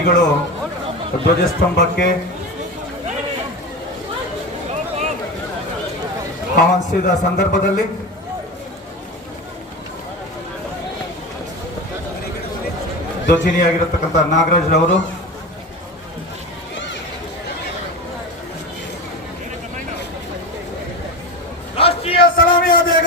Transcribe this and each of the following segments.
ಅತಿಥಿಗಳು ಧ್ವಜಸ್ತಂಭಕ್ಕೆ ಆಹ್ವಾನಿಸಿದ ಸಂದರ್ಭದಲ್ಲಿ ಧ್ವಜಿನಿಯಾಗಿರತಕ್ಕಂಥ ನಾಗರಾಜ್ ಅವರು ರಾಷ್ಟ್ರೀಯ ಸಲಾಮಿ ಆದೇಗ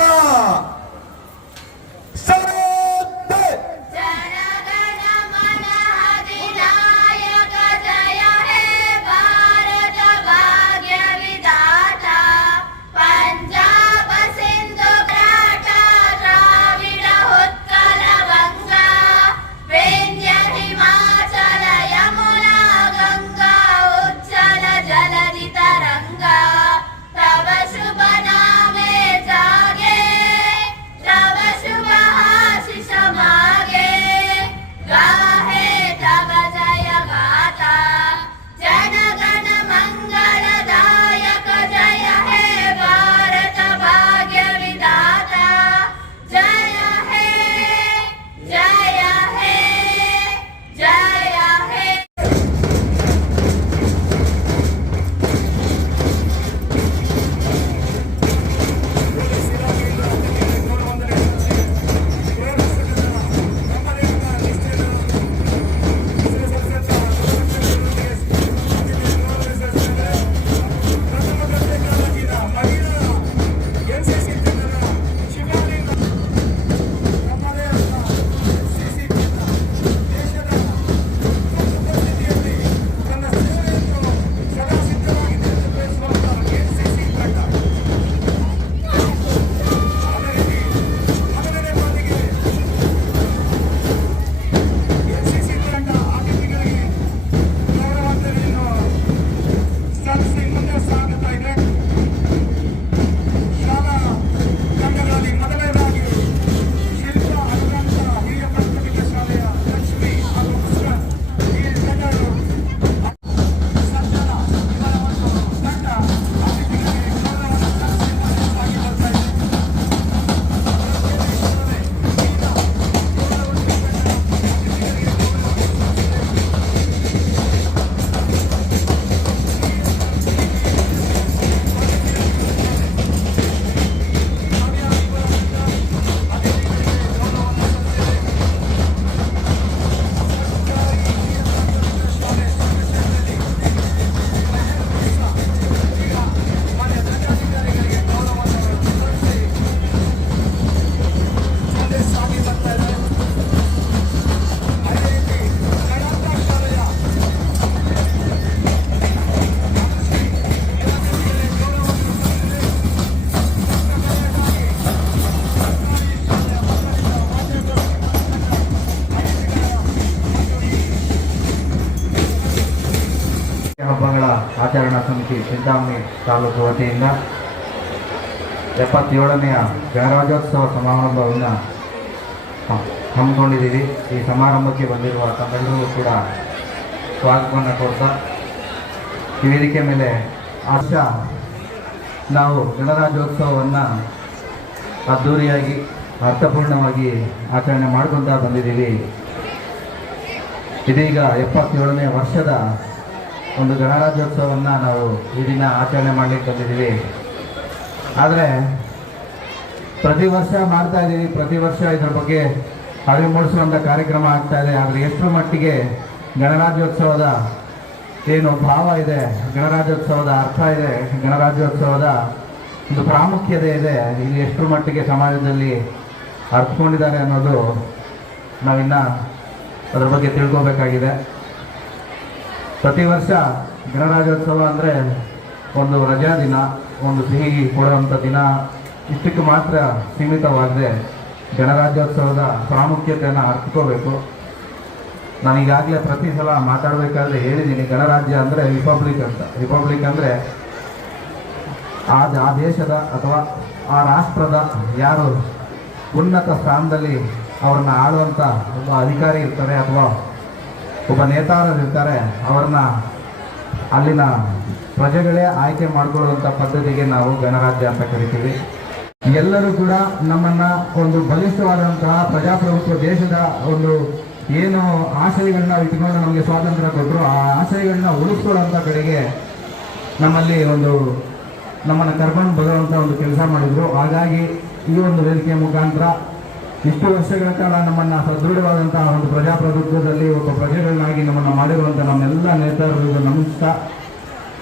ಹಬ್ಬಗಳ ಆಚರಣಾ ಸಮಿತಿ ಚಿಂತಾಮಣಿ ತಾಲೂಕು ವತಿಯಿಂದ 77ನೆಯ ಗಣರಾಜ್ಯೋತ್ಸವ ಸಮಾರಂಭವನ್ನು ಹಮ್ಮಿಕೊಂಡಿದ್ದೀವಿ. ಈ ಸಮಾರಂಭಕ್ಕೆ ಬಂದಿರುವ ತಮ್ಮೆಲ್ಲರಿಗೂ ಕೂಡ ಸ್ವಾಗತವನ್ನು ಕೊಡ್ತಾ, ಈ ವೇದಿಕೆ ಮೇಲೆ ವರ್ಷ ನಾವು ಗಣರಾಜ್ಯೋತ್ಸವವನ್ನು ಅದ್ಧೂರಿಯಾಗಿ ಅರ್ಥಪೂರ್ಣವಾಗಿ ಆಚರಣೆ ಮಾಡ್ಕೊತಾ ಬಂದಿದ್ದೀವಿ. ಇದೀಗ 77ನೇ ವರ್ಷದ ಒಂದು ಗಣರಾಜ್ಯೋತ್ಸವವನ್ನು ನಾವು ಈ ದಿನ ಆಚರಣೆ ಮಾಡಲಿಕ್ಕೆ ಬಂದಿದ್ದೀವಿ. ಆದರೆ ಪ್ರತಿ ವರ್ಷ ಮಾಡ್ತಾ ಇದ್ದೀವಿ, ಪ್ರತಿ ವರ್ಷ ಇದರ ಬಗ್ಗೆ ಅರಿವು ಮೂಡಿಸುವಂಥ ಕಾರ್ಯಕ್ರಮ ಆಗ್ತಾ ಇದೆ. ಆದರೆ ಎಷ್ಟು ಮಟ್ಟಿಗೆ ಗಣರಾಜ್ಯೋತ್ಸವದ ಏನು ಭಾವ ಇದೆ, ಗಣರಾಜ್ಯೋತ್ಸವದ ಅರ್ಥ ಇದೆ, ಗಣರಾಜ್ಯೋತ್ಸವದ ಒಂದು ಪ್ರಾಮುಖ್ಯತೆ ಇದೆ, ಇಲ್ಲಿ ಎಷ್ಟು ಮಟ್ಟಿಗೆ ಸಮಾಜದಲ್ಲಿ ಅರ್ಥಕೊಂಡಿದ್ದಾರೆ ಅನ್ನೋದು ನಾವಿನ್ನು ಅದರ ಬಗ್ಗೆ ತಿಳ್ಕೋಬೇಕಾಗಿದೆ. ಪ್ರತಿ ವರ್ಷ ಗಣರಾಜ್ಯೋತ್ಸವ ಅಂದರೆ ಒಂದು ರಜಾ ದಿನ, ಒಂದು ಸಿಹಿ ಕೊಡುವಂಥ ದಿನ, ಇಷ್ಟಕ್ಕೆ ಮಾತ್ರ ಸೀಮಿತವಾಗದೆ ಗಣರಾಜ್ಯೋತ್ಸವದ ಪ್ರಾಮುಖ್ಯತೆಯನ್ನು ಅರ್ಥಕೋಬೇಕು. ನಾನು ಈಗಾಗಲೇ ಪ್ರತಿ ಸಲ ಮಾತಾಡಬೇಕಾದ್ರೆ ಹೇಳಿದ್ದೀನಿ, ಗಣರಾಜ್ಯ ಅಂದರೆ ರಿಪಬ್ಲಿಕ್ ಅಂತ. ರಿಪಬ್ಲಿಕ್ ಅಂದರೆ ಆ ದೇಶದ ಅಥವಾ ಆ ರಾಷ್ಟ್ರದ ಯಾರು ಉನ್ನತ ಸ್ಥಾನದಲ್ಲಿ ಅವ್ರನ್ನ ಆಳುವಂಥ ಒಬ್ಬ ಅಧಿಕಾರಿ ಇರ್ತಾರೆ ಅಥವಾ ಒಬ್ಬ ನೇತಾರರಿರ್ತಾರೆ, ಅವ್ರನ್ನ ಅಲ್ಲಿನ ಪ್ರಜೆಗಳೇ ಆಯ್ಕೆ ಮಾಡಿಕೊಳ್ಳುವಂಥ ಪದ್ಧತಿಗೆ ನಾವು ಗಣರಾಜ್ಯ ಅಂತ ಕರಿತೀವಿ. ಎಲ್ಲರೂ ಕೂಡ ನಮ್ಮನ್ನು ಒಂದು ಬಲಿಷ್ಠವಾದಂತಹ ಪ್ರಜಾಪ್ರಭುತ್ವ ದೇಶದ ಒಂದು ಏನು ಆಶಯಗಳನ್ನ ಇಟ್ಕೊಂಡು ನಮಗೆ ಸ್ವಾತಂತ್ರ್ಯ ಕೊಟ್ಟರು, ಆ ಆಶಯಗಳನ್ನ ಉಳಿಸ್ಕೊಳ್ಳೋಂಥ ಕಡೆಗೆ ನಮ್ಮಲ್ಲಿ ನಮ್ಮನ್ನು ಕರ್ಕೊಂಡು ಬರುವಂಥ ಒಂದು ಕೆಲಸ ಮಾಡಿದರು. ಹಾಗಾಗಿ ಈ ಒಂದು ವೇದಿಕೆಯ ಮುಖಾಂತರ ಇಷ್ಟು ವರ್ಷಗಳ ಕಾಲ ನಮ್ಮನ್ನು ಸದೃಢವಾದಂತಹ ಒಂದು ಪ್ರಜಾಪ್ರಭುತ್ವದಲ್ಲಿ ಒಬ್ಬ ಪ್ರಜೆಗಳನ್ನಾಗಿ ನಮ್ಮನ್ನು ಮಾಡಿರುವಂಥ ನಮ್ಮೆಲ್ಲ ನೇತಾರರಿಗೂ ನಮಿಸ್ತಾ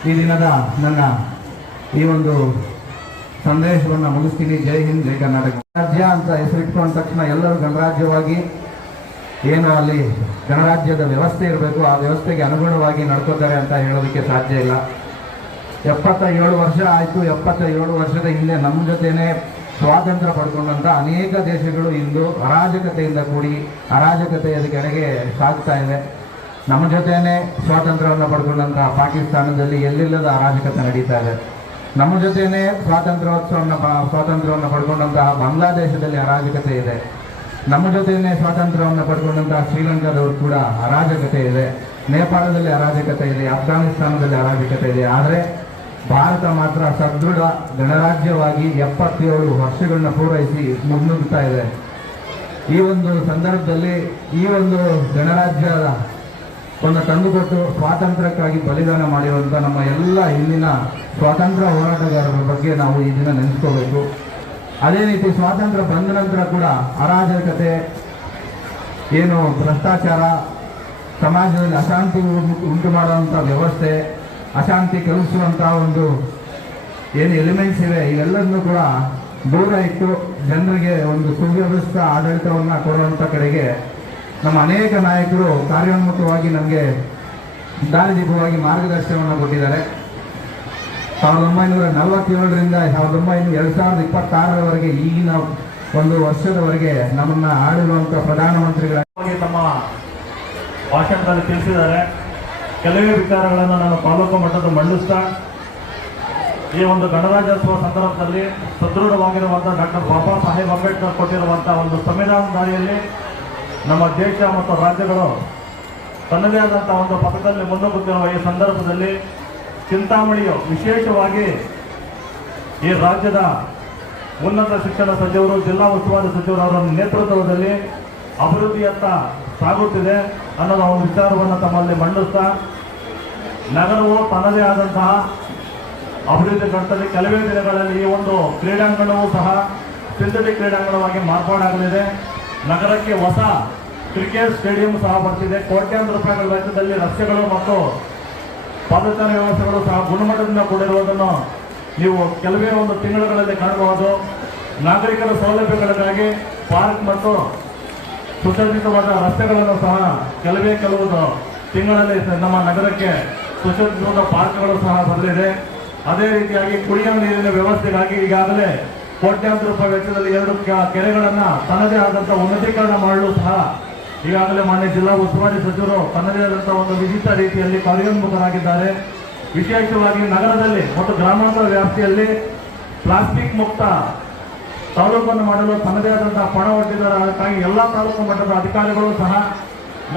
ಈ ದಿನದ ನನ್ನ ಈ ಒಂದು ಸಂದೇಶವನ್ನು ಮುಗಿಸ್ತೀನಿ. ಜೈ ಹಿಂದ್, ಜೈ ಕರ್ನಾಟಕ. ರಾಜ್ಯ ಅಂತ ಹೆಸರಿಟ್ಕೊಂಡ ತಕ್ಷಣ ಎಲ್ಲರೂ ಗಣರಾಜ್ಯವಾಗಿ ಏನು ಅಲ್ಲಿ ಗಣರಾಜ್ಯದ ವ್ಯವಸ್ಥೆ ಇರಬೇಕು, ಆ ವ್ಯವಸ್ಥೆಗೆ ಅನುಗುಣವಾಗಿ ನಡ್ಕೋತಾರೆ ಅಂತ ಹೇಳೋದಕ್ಕೆ ಸಾಧ್ಯ ಇಲ್ಲ. 77 ವರ್ಷ ಆಯಿತು. 77 ವರ್ಷದ ಹಿಂದೆ ನಮ್ಮ ಜೊತೆನೇ ಸ್ವಾತಂತ್ರ್ಯ ಪಡ್ಕೊಂಡಂಥ ಅನೇಕ ದೇಶಗಳು ಇಂದು ಅರಾಜಕತೆಯಿಂದ ಕೂಡಿ ಅರಾಜಕತೆಯ ಕಡೆಗೆ ಸಾಗ್ತಾ ಇದೆ. ನಮ್ಮ ಜೊತೆನೇ ಸ್ವಾತಂತ್ರ್ಯವನ್ನು ಪಡ್ಕೊಂಡಂಥ ಪಾಕಿಸ್ತಾನದಲ್ಲಿ ಎಲ್ಲಿಲ್ಲದ ಅರಾಜಕತೆ ನಡೀತಾ ಇದೆ. ನಮ್ಮ ಜೊತೆನೇ ಸ್ವಾತಂತ್ರ್ಯವನ್ನು ಪಡ್ಕೊಂಡಂತಹ ಬಾಂಗ್ಲಾದೇಶದಲ್ಲಿ ಅರಾಜಕತೆ ಇದೆ. ನಮ್ಮ ಜೊತೆಯೇ ಸ್ವಾತಂತ್ರ್ಯವನ್ನು ಪಡ್ಕೊಂಡಂತಹ ಶ್ರೀಲಂಕಾದವರು ಕೂಡ ಅರಾಜಕತೆ ಇದೆ. ನೇಪಾಳದಲ್ಲಿ ಅರಾಜಕತೆ ಇದೆ. ಅಫ್ಘಾನಿಸ್ತಾನದಲ್ಲಿ ಅರಾಜಕತೆ ಇದೆ. ಆದರೆ ಭಾರತ ಮಾತ್ರ ಸದೃಢ ಗಣರಾಜ್ಯವಾಗಿ 77 ವರ್ಷಗಳನ್ನ ಪೂರೈಸಿ ಮುನ್ನುಗ್ತಾ ಇದೆ. ಈ ಒಂದು ಸಂದರ್ಭದಲ್ಲಿ ಈ ಒಂದು ಗಣರಾಜ್ಯವನ್ನು ತಂದುಕೊಟ್ಟು ಸ್ವಾತಂತ್ರ್ಯಕ್ಕಾಗಿ ಬಲಿದಾನ ಮಾಡಿರುವಂಥ ನಮ್ಮ ಎಲ್ಲ ಹಿಂದಿನ ಸ್ವಾತಂತ್ರ್ಯ ಹೋರಾಟಗಾರರ ಬಗ್ಗೆ ನಾವು ಈ ದಿನ ನೆನೆಸ್ಕೋಬೇಕು. ಅದೇ ರೀತಿ ಸ್ವಾತಂತ್ರ್ಯ ಬಂದ ನಂತರ ಕೂಡ ಅರಾಜಕತೆ, ಏನು ಭ್ರಷ್ಟಾಚಾರ, ಸಮಾಜದಲ್ಲಿ ಅಶಾಂತಿ ಉಂಟು ಮಾಡುವಂಥ ವ್ಯವಸ್ಥೆ, ಅಶಾಂತಿ ಕಲಿಸುವಂಥ ಒಂದು ಏನು ಎಲಿಮೆಂಟ್ಸ್ ಇವೆ, ಇವೆಲ್ಲದನ್ನು ಕೂಡ ದೂರ ಇಟ್ಟು ಜನರಿಗೆ ಒಂದು ಸುವ್ಯವಸ್ಥಿತ ಆಡಳಿತವನ್ನು ಕೊಡುವಂಥ ಕಡೆಗೆ ನಮ್ಮ ಅನೇಕ ನಾಯಕರು ಕಾರ್ಯೋನ್ಮುಖವಾಗಿ ನಮಗೆ ದಾರಿದೀಪವಾಗಿ ಮಾರ್ಗದರ್ಶನವನ್ನು ಕೊಟ್ಟಿದ್ದಾರೆ. 1947ರಿಂದ 2026ರವರೆಗೆ ಈಗಿನ ಒಂದು ವರ್ಷದವರೆಗೆ ನಮ್ಮನ್ನು ಆಳಿರುವಂಥ ಪ್ರಧಾನಮಂತ್ರಿಗಳಾಗಿ ತಮ್ಮ ಭಾಷಣದಲ್ಲಿ ತಿಳಿಸಿದ್ದಾರೆ. ಕೆಲವೇ ವಿಚಾರಗಳನ್ನು ನಾನು ತಾಲೂಕು ಮಟ್ಟದ ಮಂಡಿಸ್ತಾ ಈ ಒಂದು ಗಣರಾಜ್ಯೋತ್ಸವ ಸಂದರ್ಭದಲ್ಲಿ ಸದೃಢವಾಗಿರುವಂಥ ಡಾಕ್ಟರ್ ಬಾಬಾ ಸಾಹೇಬ್ ಅಂಬೇಡ್ಕರ್ ಕೊಟ್ಟಿರುವಂಥ ಒಂದು ಸಂವಿಧಾನದಾರಿಯಲ್ಲಿ ನಮ್ಮ ದೇಶ ಮತ್ತು ರಾಜ್ಯಗಳು ತನ್ನದೇ ಆದಂಥ ಒಂದು ಪಥದಲ್ಲಿ ಮುನ್ನುಗ್ಗುತ್ತಿರುವ ಈ ಸಂದರ್ಭದಲ್ಲಿ ಚಿಂತಾಮಣಿಯು ವಿಶೇಷವಾಗಿ ಈ ರಾಜ್ಯದ ಉನ್ನತ ಶಿಕ್ಷಣ ಸಚಿವರು, ಜಿಲ್ಲಾ ಉಸ್ತುವಾರಿ ಸಚಿವರವರ ನೇತೃತ್ವದಲ್ಲಿ ಅಭಿವೃದ್ಧಿಯತ್ತ ಸಾಗುತ್ತಿದೆ ಅನ್ನೋದು ಒಂದು ವಿಚಾರವನ್ನು ತಮ್ಮಲ್ಲಿ ಮಂಡಿಸ್ತಾ, ನಗರವು ತನ್ನದೇ ಆದಂತಹ ಅಭಿವೃದ್ಧಿ ಘಟ್ಟದಲ್ಲಿ ಕೆಲವೇ ದಿನಗಳಲ್ಲಿ ಈ ಒಂದು ಕ್ರೀಡಾಂಗಣವೂ ಸಹ ಸಿಂಥೆಟಿಕ್ ಕ್ರೀಡಾಂಗಣವಾಗಿ ಮಾರ್ಪಾಡಾಗಲಿದೆ. ನಗರಕ್ಕೆ ಹೊಸ ಕ್ರಿಕೆಟ್ ಸ್ಟೇಡಿಯಂ ಸಹ ಬರ್ತಿದೆ. ಕೋಟ್ಯಾಂತರ ರೂಪಾಯಿಗಳ ವೆಚ್ಚದಲ್ಲಿ ರಸ್ತೆಗಳು ಮತ್ತು ಪಾದಚಾರಿ ವ್ಯವಸ್ಥೆಗಳು ಸಹ ಗುಣಮಟ್ಟದಿಂದ ಕೂಡಿರುವುದನ್ನು ನೀವು ಕೆಲವೇ ಒಂದು ತಿಂಗಳುಗಳಲ್ಲಿ ಕಾಣಬಹುದು. ನಾಗರಿಕರ ಸೌಲಭ್ಯಗಳಿಗಾಗಿ ಪಾರ್ಕ್ ಮತ್ತು ಸುಸಜ್ಜಿತವಾದ ರಸ್ತೆಗಳನ್ನು ಸಹ ಕೆಲವು ತಿಂಗಳಲ್ಲಿ ನಮ್ಮ ನಗರಕ್ಕೆ ಸುಸಜ್ಜಿತವಾದ ಪಾರ್ಕ್ಗಳು ಸಹ ಬರಲಿದೆ. ಅದೇ ರೀತಿಯಾಗಿ ಕುಡಿಯುವ ನೀರಿನ ವ್ಯವಸ್ಥೆಗಾಗಿ ಈಗಾಗಲೇ ಕೋಟ್ಯಾಂತರ ರೂಪಾಯಿ ವೆಚ್ಚದಲ್ಲಿ 2 ಕೆರೆಗಳನ್ನು ತನ್ನದೇ ಆದಂಥ ಉನ್ನತೀಕರಣ ಮಾಡಲು ಸಹ ಈಗಾಗಲೇ ಮಾನ್ಯ ಜಿಲ್ಲಾ ಉಸ್ತುವಾರಿ ಸಚಿವರು ತನ್ನದೇ ಆದಂಥ ಒಂದು ವಿಶಿಷ್ಟ ರೀತಿಯಲ್ಲಿ ಕಾರ್ಯೋನ್ಮುಖರಾಗಿದ್ದಾರೆ. ವಿಶೇಷವಾಗಿ ನಗರದಲ್ಲಿ ಮತ್ತು ಗ್ರಾಮಾಂತರ ವ್ಯಾಪ್ತಿಯಲ್ಲಿ ಪ್ಲಾಸ್ಟಿಕ್ ಮುಕ್ತ ತಾಲೂಕನ್ನು ಮಾಡಲು ತನ್ನದೇ ಆದಂತಹ ಪಣ ಒಡ್ಡಿದ್ದಾರೆ. ಅದಕ್ಕಾಗಿ ಎಲ್ಲ ತಾಲೂಕು ಮಟ್ಟದ ಅಧಿಕಾರಿಗಳು ಸಹ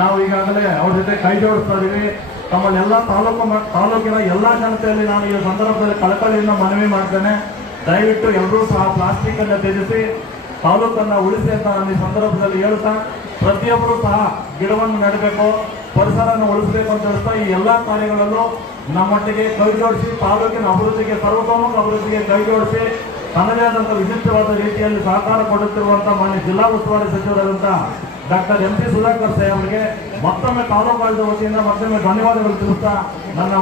ನಾವು ಈಗಾಗಲೇ ಅವ್ರ ಜೊತೆ ಕೈ ಜೋಡಿಸ್ತಾ ಇದ್ದೀವಿ. ತಮ್ಮಲ್ಲಿ ಎಲ್ಲ ತಾಲೂಕಿನ ಎಲ್ಲ ಜನತೆಯಲ್ಲಿ ನಾನು ಈ ಸಂದರ್ಭದಲ್ಲಿ ಕಳಕಳಿಯಿಂದ ಮನವಿ ಮಾಡ್ತೇನೆ. ದಯವಿಟ್ಟು ಎಲ್ಲರೂ ಸಹ ಪ್ಲಾಸ್ಟಿಕ್ ಅನ್ನು ತ್ಯಜಿಸಿ ತಾಲೂಕನ್ನು ಉಳಿಸಿ ಅಂತ ನಾನು ಈ ಸಂದರ್ಭದಲ್ಲಿ ಹೇಳ್ತಾ, ಪ್ರತಿಯೊಬ್ಬರು ಸಹ ಗಿಡವನ್ನು ನೆಡಬೇಕು, ಪರಿಸರವನ್ನು ಉಳಿಸಬೇಕು ಅಂತ ಹೇಳ್ತಾ ಈ ಎಲ್ಲ ಕಾರ್ಯಗಳಲ್ಲೂ ನಮ್ಮೊಟ್ಟಿಗೆ ಕೈ ಜೋಡಿಸಿ ತಾಲೂಕಿನ ಅಭಿವೃದ್ಧಿಗೆ, ಸರ್ವತೋಮುಖ ಅಭಿವೃದ್ಧಿಗೆ ಕೈ ಜೋಡಿಸಿ ತನ್ನದೇ ಆದಂಥ ವಿಶಿಷ್ಟವಾದ ರೀತಿಯಲ್ಲಿ ಸಹಕಾರ ಕೊಡುತ್ತಿರುವಂಥ ಮಾನ್ಯ ಜಿಲ್ಲಾ ಉಸ್ತುವಾರಿ ಸಚಿವರಾದಂಥ ಡಾಕ್ಟರ್ MP ಸುಧಾಕರ್ ಅವರಿಗೆ ಮತ್ತೊಮ್ಮೆ ತಾಲೂಕು ಆಡಳಿತ ವತಿಯಿಂದ ಮತ್ತೊಮ್ಮೆ ಧನ್ಯವಾದಗಳು ತಿಳಿಸ್ತಾ ನನ್ನ